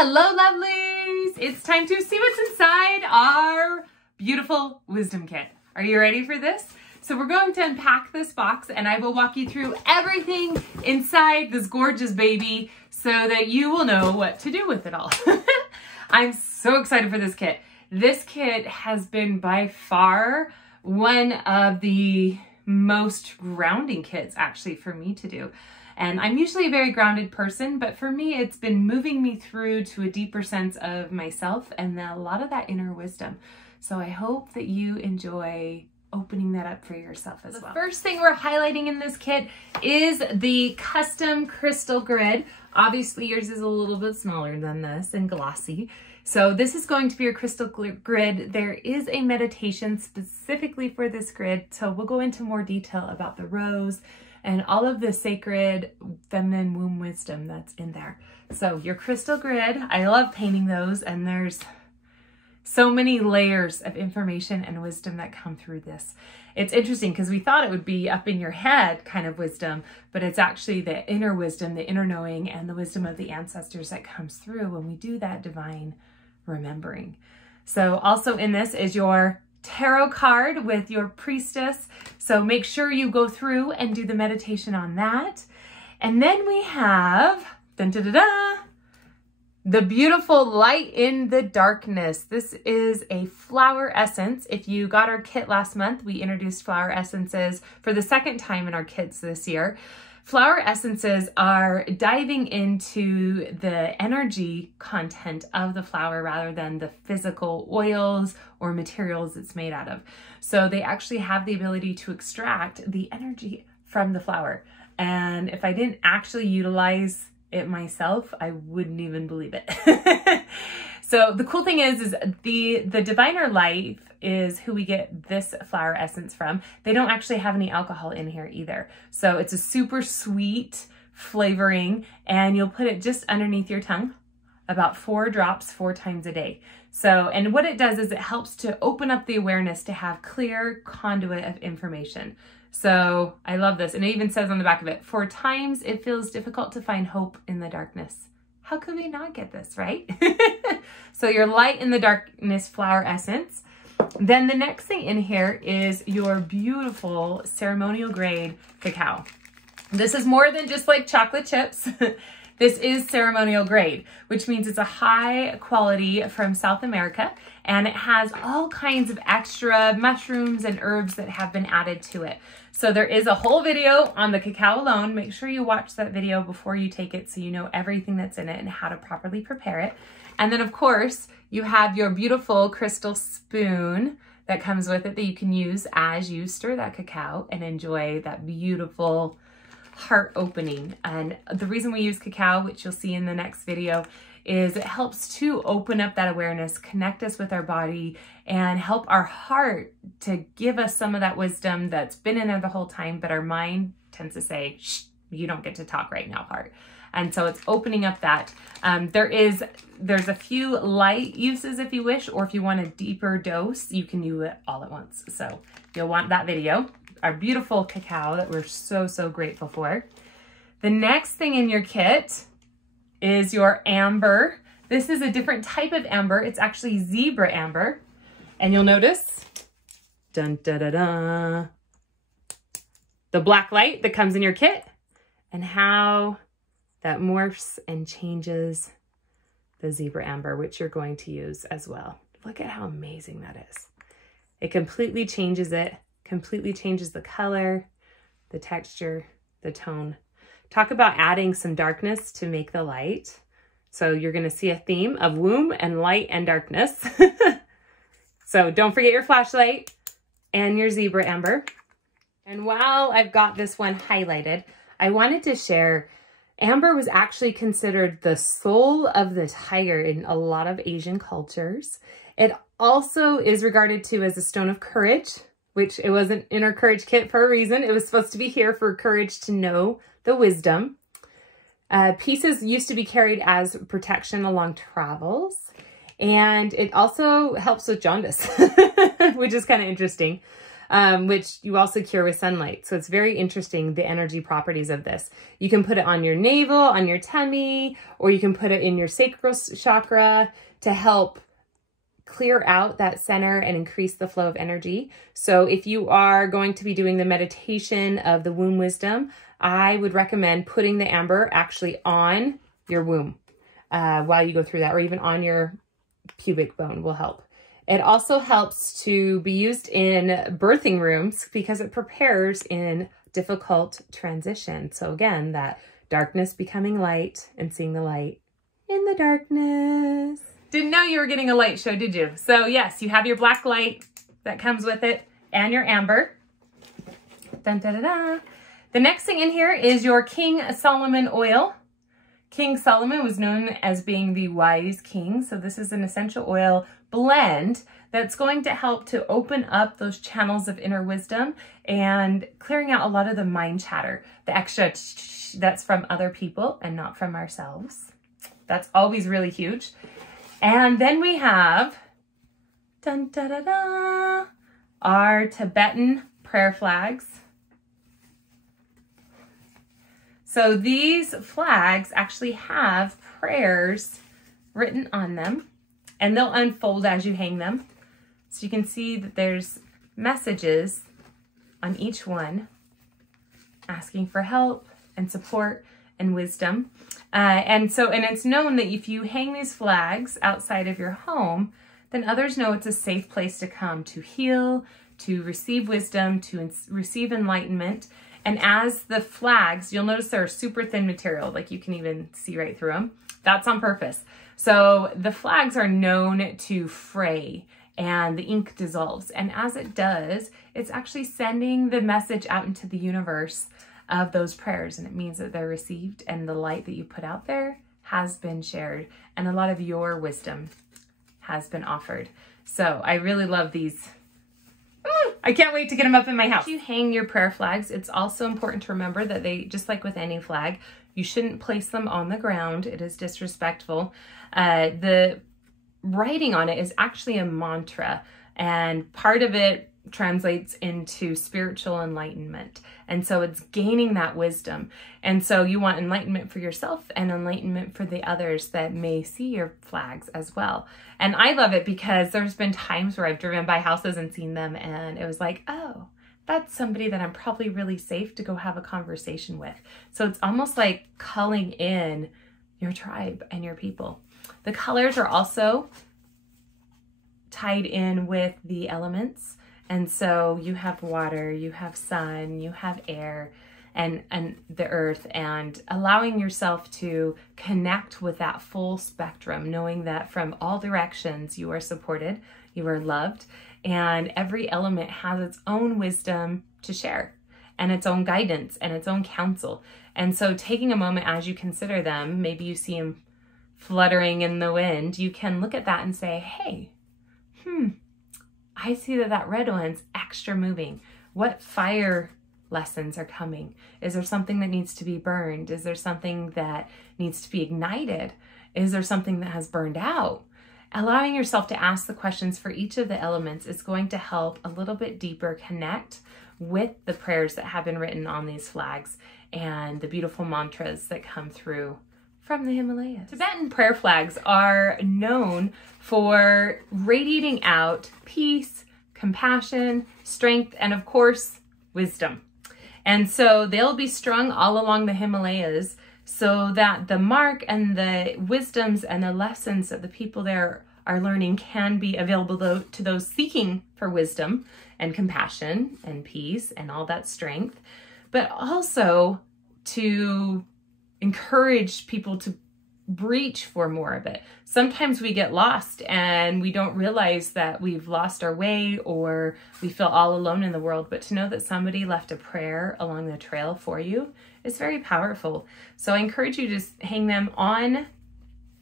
Hello, lovelies! It's time to see what's inside our beautiful wisdom kit. Are you ready for this? So we're going to unpack this box and I will walk you through everything inside this gorgeous baby so that you will know what to do with it all. I'm so excited for this kit. This kit has been by far one of the most grounding kits actually for me to do. And I'm usually a very grounded person, but for me, it's been moving me through to a deeper sense of myself and a lot of that inner wisdom. So I hope that you enjoy opening that up for yourself as well. The first thing we're highlighting in this kit is the custom crystal grid. Obviously yours is a little bit smaller than this and glossy. So this is going to be your crystal grid. There is a meditation specifically for this grid. So we'll go into more detail about the rose and all of the sacred feminine womb wisdom that's in there. So your crystal grid, I love painting those, and there's so many layers of information and wisdom that come through this. It's interesting because we thought it would be up in your head kind of wisdom, but it's actually the inner wisdom, the inner knowing, and the wisdom of the ancestors that comes through when we do that divine remembering. So also in this is your tarot card with your priestess. So make sure you go through and do the meditation on that. And then we have, dun, da, da, da, the beautiful light in the darkness. This is a flower essence. If you got our kit last month, we introduced flower essences for the second time in our kits this year. Flower essences are diving into the energy content of the flower rather than the physical oils or materials it's made out of. So they actually have the ability to extract the energy from the flower. And if I didn't actually utilize it myself, I wouldn't even believe it. So the cool thing is the diviner life is who we get this flower essence from. They don't actually have any alcohol in here either. So it's a super sweet flavoring, and you'll put it just underneath your tongue, about 4 drops 4 times a day. So, and what it does is it helps to open up the awareness to have clear conduit of information. So I love this. And it even says on the back of it, for times it feels difficult to find hope in the darkness. How could we not get this, right? So your light in the darkness flower essence. Then the next thing in here is your beautiful ceremonial grade cacao. This is more than just like chocolate chips. This is ceremonial grade, which means it's a high quality from South America, and it has all kinds of extra mushrooms and herbs that have been added to it. So there is a whole video on the cacao alone. Make sure you watch that video before you take it so you know everything that's in it and how to properly prepare it. And then of course, you have your beautiful crystal spoon that comes with it that you can use as you stir that cacao and enjoy that beautiful heart opening. And the reason we use cacao, which you'll see in the next video, is it helps to open up that awareness, connect us with our body, and help our heart to give us some of that wisdom that's been in there the whole time, but our mind tends to say, shh, you don't get to talk right now, heart. And so it's opening up that. There's a few light uses if you wish, or if you want a deeper dose, you can do it all at once. So you'll want that video. Our beautiful cacao that we're so grateful for. The next thing in your kit is your amber. This is a different type of amber. It's actually zebra amber. And you'll notice, dun da da da, the black light that comes in your kit and how that morphs and changes the zebra amber, which you're going to use as well. Look at how amazing that is. It completely changes it. Completely changes the color, the texture, the tone. Talk about adding some darkness to make the light. So you're going to see a theme of womb and light and darkness. So don't forget your flashlight and your zebra amber. And while I've got this one highlighted, I wanted to share amber was actually considered the soul of the tiger in a lot of Asian cultures. It also is regarded to as a stone of courage, which it wasn't in our courage kit for a reason. It was supposed to be here for courage to know the wisdom. Pieces used to be carried as protection along travels. And it also helps with jaundice, which is kind of interesting. which you also cure with sunlight. So it's very interesting, the energy properties of this. You can put it on your navel, on your tummy, or you can put it in your sacral chakra to help clear out that center and increase the flow of energy. So if you are going to be doing the meditation of the womb wisdom, I would recommend putting the amber actually on your womb while you go through that, or even on your pubic bone will help. It also helps to be used in birthing rooms because it prepares in difficult transition. So again, that darkness becoming light and seeing the light in the darkness. Didn't know you were getting a light show, did you? So yes, you have your black light that comes with it and your amber. Dun, da, da, da. The next thing in here is your King Solomon oil. King Solomon was known as being the wise king. So this is an essential oil blend that's going to help to open up those channels of inner wisdom and clearing out a lot of the mind chatter, the extra that's from other people and not from ourselves. That's always really huge. And then we have, dun, da, da, da, our Tibetan prayer flags. So these flags actually have prayers written on them, and they'll unfold as you hang them. So you can see that there's messages on each one asking for help and support and wisdom. And it's known that if you hang these flags outside of your home, then others know it's a safe place to come to heal, to receive wisdom, to receive enlightenment. And as the flags, you'll notice they're super thin material, like you can even see right through them. That's on purpose. So the flags are known to fray and the ink dissolves. And as it does, it's actually sending the message out into the universe of those prayers. And it means that they're received and the light that you put out there has been shared and a lot of your wisdom has been offered. So I really love these. I can't wait to get them up in my house. If you hang your prayer flags, it's also important to remember that they, just like with any flag, you shouldn't place them on the ground. It is disrespectful. The writing on it is actually a mantra, and part of it translates into spiritual enlightenment. And so it's gaining that wisdom. And so you want enlightenment for yourself and enlightenment for the others that may see your flags as well. And I love it because there's been times where I've driven by houses and seen them and it was like, oh, that's somebody that I'm probably really safe to go have a conversation with. So it's almost like calling in your tribe and your people. The colors are also tied in with the elements. And so you have water, you have sun, you have air, and the earth, and allowing yourself to connect with that full spectrum, knowing that from all directions you are supported, you are loved, and every element has its own wisdom to share and its own guidance and its own counsel. And so taking a moment as you consider them, maybe you see them fluttering in the wind, you can look at that and say, hey, I see that red one's extra moving. What fire lessons are coming? Is there something that needs to be burned? Is there something that needs to be ignited? Is there something that has burned out? Allowing yourself to ask the questions for each of the elements is going to help a little bit deeper connect with the prayers that have been written on these flags and the beautiful mantras that come through from the Himalayas. Tibetan prayer flags are known for radiating out peace, compassion, strength, and of course, wisdom. And so they'll be strung all along the Himalayas so that the mark and the wisdoms and the lessons that the people there are learning can be available to those seeking for wisdom and compassion and peace and all that strength, but also to encourage people to reach for more of it. Sometimes we get lost and we don't realize that we've lost our way or we feel all alone in the world, but to know that somebody left a prayer along the trail for you is very powerful. So I encourage you to hang them on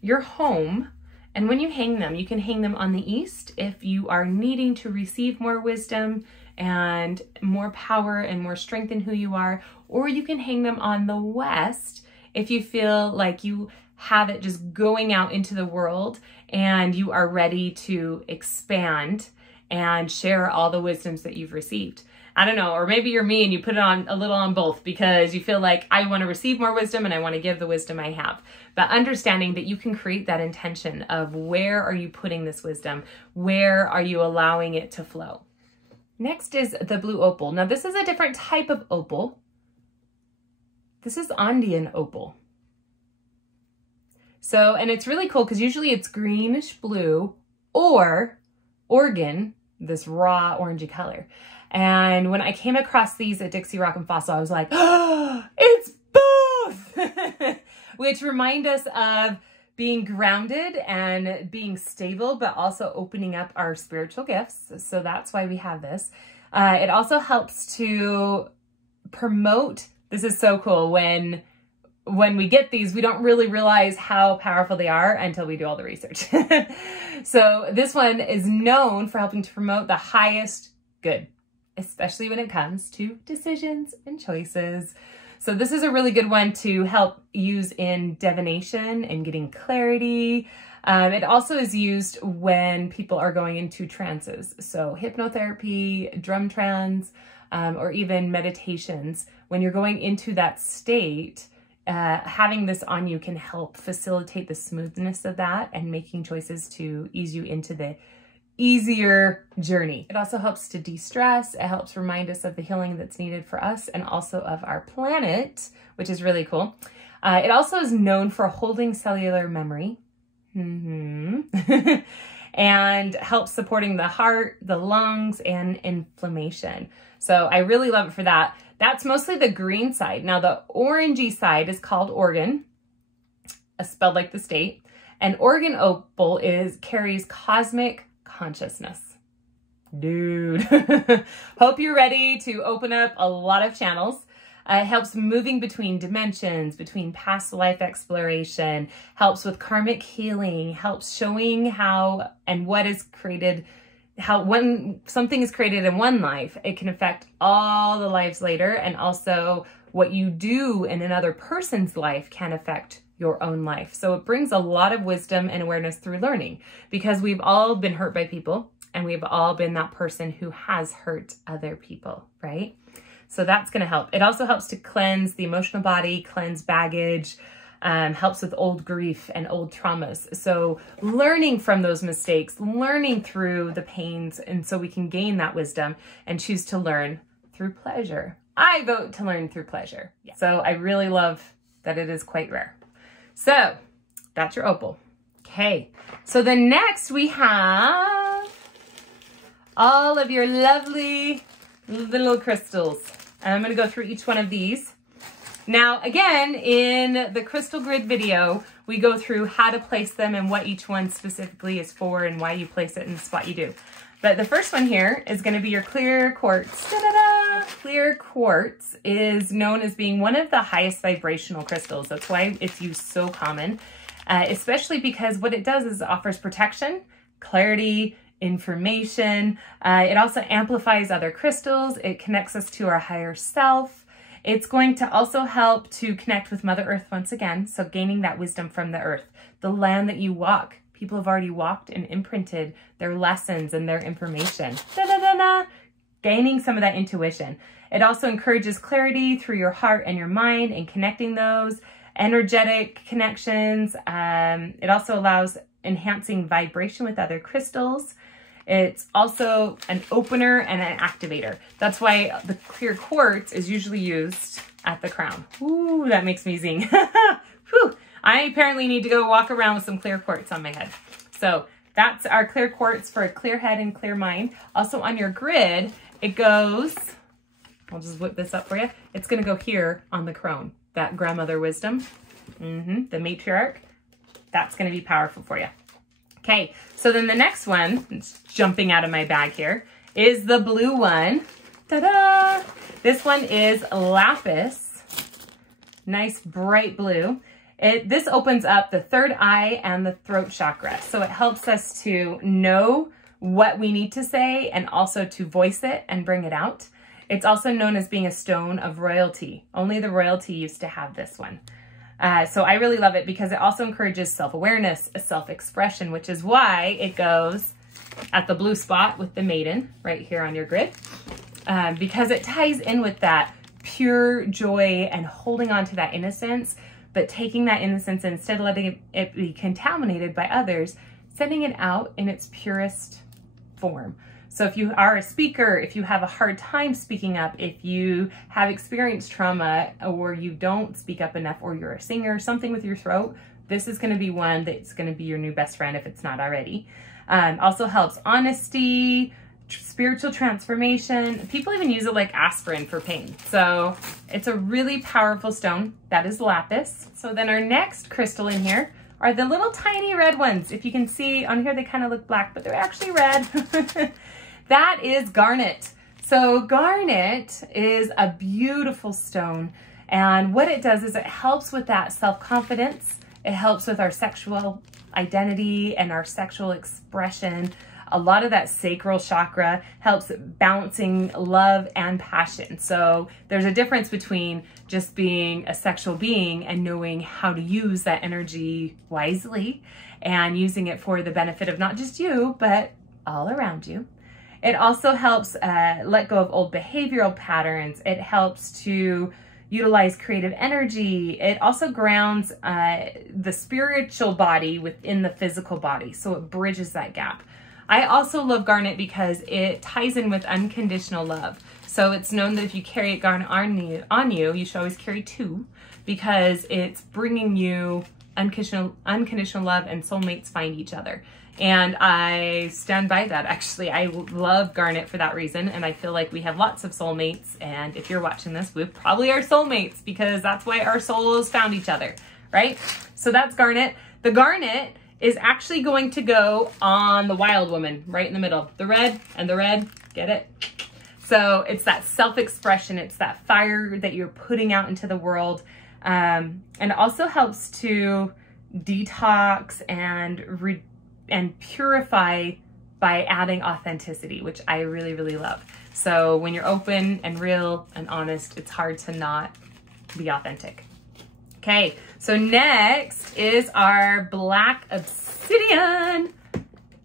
your home. And when you hang them, you can hang them on the east if you are needing to receive more wisdom and more power and more strength in who you are, or you can hang them on the west if you feel like you have it just going out into the world and you are ready to expand and share all the wisdoms that you've received. I don't know, or maybe you're me and you put it on a little on both because you feel like I want to receive more wisdom and I want to give the wisdom I have. But understanding that you can create that intention of where are you putting this wisdom? Where are you allowing it to flow? Next is the blue opal. Now this is a different type of opal. This is Andean opal. So, and it's really cool because usually it's greenish blue or organ, this raw orangey color. And when I came across these at Dixie Rock and Fossil, I was like, oh, it's both, which remind us of being grounded and being stable, but also opening up our spiritual gifts. So that's why we have this. It also helps to promote. This is so cool. When we get these, we don't really realize how powerful they are until we do all the research. So this one is known for helping to promote the highest good, especially when it comes to decisions and choices. So this is a really good one to help use in divination and getting clarity. It also is used when people are going into trances. So hypnotherapy, drum trance, or even meditations. When you're going into that state, having this on you can help facilitate the smoothness of that and making choices to ease you into the easier journey. It also helps to de-stress. It helps remind us of the healing that's needed for us and also of our planet, which is really cool. It also is known for holding cellular memory. And helps supporting the heart, the lungs, and inflammation. So I really love it for that. That's mostly the green side. Now the orangey side is called organ, spelled like the state. And organ opal carries cosmic consciousness. Dude. Hope you're ready to open up a lot of channels. It helps moving between dimensions, between past life exploration, helps with karmic healing, helps showing how and what is created, how when something is created in one life, it can affect all the lives later, and also what you do in another person's life can affect your own life. So it brings a lot of wisdom and awareness through learning, because we've all been hurt by people and we've all been that person who has hurt other people, right? So that's going to help. It also helps to cleanse the emotional body, cleanse baggage, helps with old grief and old traumas. So learning from those mistakes, learning through the pains, and so we can gain that wisdom and choose to learn through pleasure. I vote to learn through pleasure. Yeah. So I really love that it is quite rare. So that's your opal. Okay, so then next we have all of your lovely little crystals. And I'm going to go through each one of these. Now, again, in the crystal grid video, we go through how to place them and what each one specifically is for and why you place it in the spot you do. But the first one here is going to be your clear quartz. Ta-da-da! Clear quartz is known as being one of the highest vibrational crystals. That's why it's used so common, especially because what it does is it offers protection, clarity, information. It also amplifies other crystals. It connects us to our higher self. It's going to also help to connect with Mother Earth once again. So gaining that wisdom from the earth, the land that you walk. People have already walked and imprinted their lessons and their information. Da-da-da-da. Gaining some of that intuition. It also encourages clarity through your heart and your mind and connecting those energetic connections. It also allows enhancing vibration with other crystals. It's also an opener and an activator. That's why the clear quartz is usually used at the crown. Ooh, that makes me zing. Whew. I apparently need to go walk around with some clear quartz on my head. So that's our clear quartz for a clear head and clear mind. Also on your grid, it goes, I'll just whip this up for you. It's going to go here on the crone, that grandmother wisdom, the matriarch. That's going to be powerful for you. Okay, so then the next one, it's jumping out of my bag here, is the blue one. Ta-da! This one is Lapis. Nice bright blue. This opens up the third eye and the throat chakra. So it helps us to know what we need to say and also to voice it and bring it out. It's also known as being a stone of royalty. Only the royalty used to have this one. So I really love it because it also encourages self-awareness, self-expression, which is why it goes at the blue spot with the maiden right here on your grid, because it ties in with that pure joy and holding on to that innocence, but taking that innocence and instead of letting it be contaminated by others, sending it out in its purest form. So if you are a speaker, if you have a hard time speaking up, if you have experienced trauma or you don't speak up enough, or you're a singer, something with your throat, this is going to be one that's going to be your new best friend if it's not already. Also helps honesty, spiritual transformation. People even use it like aspirin for pain. So it's a really powerful stone. That is lapis. So then our next crystal in here are the little tiny red ones. If you can see on here, they kind of look black, but they're actually red. That is garnet. So garnet is a beautiful stone. And what it does is it helps with that self-confidence. It helps with our sexual identity and our sexual expression. A lot of that sacral chakra helps balancing love and passion. So there's a difference between just being a sexual being and knowing how to use that energy wisely and using it for the benefit of not just you, but all around you. It also helps let go of old behavioral patterns. It helps to utilize creative energy. It also grounds the spiritual body within the physical body. So it bridges that gap. I also love garnet because it ties in with unconditional love. So it's known that if you carry garnet on you, you should always carry two, because it's bringing you unconditional love, and soulmates find each other. And I stand by that. Actually, I love garnet for that reason. And I feel like we have lots of soulmates. And if you're watching this, we probably are soulmates, because that's why our souls found each other, right? So that's garnet. The garnet is actually going to go on the wild woman right in the middle. The red and the red, get it? So it's that self-expression. It's that fire that you're putting out into the world. And it also helps to detox and purify by adding authenticity, which I really, really love. So when you're open and real and honest, it's hard to not be authentic. Okay, so next is our black obsidian.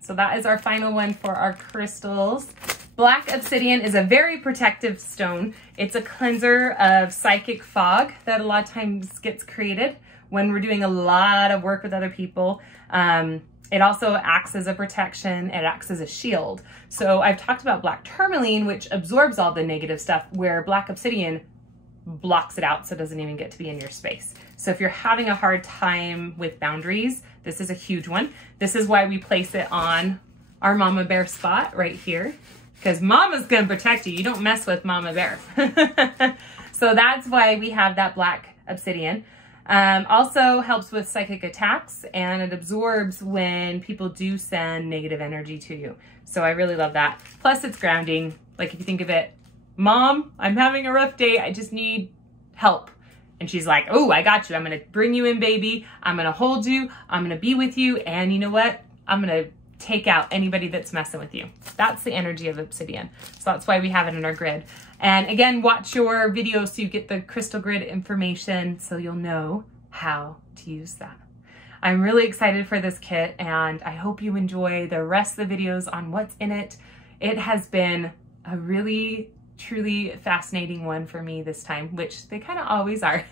So that is our final one for our crystals. Black obsidian is a very protective stone. It's a cleanser of psychic fog that a lot of times gets created when we're doing a lot of work with other people. It also acts as a protection. It acts as a shield. So I've talked about black tourmaline, which absorbs all the negative stuff, where black obsidian blocks it out so it doesn't even get to be in your space. So if you're having a hard time with boundaries, this is a huge one. This is why we place it on our mama bear spot right here, because mama's gonna protect you. You don't mess with mama bear. So that's why we have that black obsidian. Also helps with psychic attacks, and it absorbs when people do send negative energy to you. So I really love that. Plus it's grounding. Like if you think of it, Mom, I'm having a rough day. I just need help. And she's like, oh, I got you. I'm going to bring you in, baby. I'm going to hold you. I'm going to be with you. And you know what? I'm going to take out anybody that's messing with you. That's the energy of obsidian. So that's why we have it in our grid. And again, watch your video so you get the crystal grid information so you'll know how to use that. I'm really excited for this kit, and I hope you enjoy the rest of the videos on what's in it. It has been a really truly fascinating one for me this time, which they kind of always are.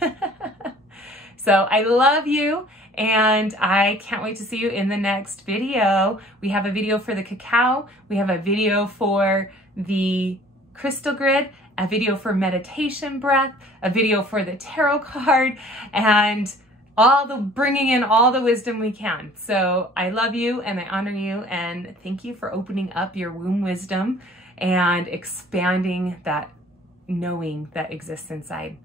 So I love you, and I can't wait to see you in the next video. We have a video for the cacao, we have a video for the crystal grid, a video for meditation breath, a video for the tarot card, and bringing in all the wisdom we can. So I love you and I honor you, and thank you for opening up your womb wisdom and expanding that knowing that exists inside.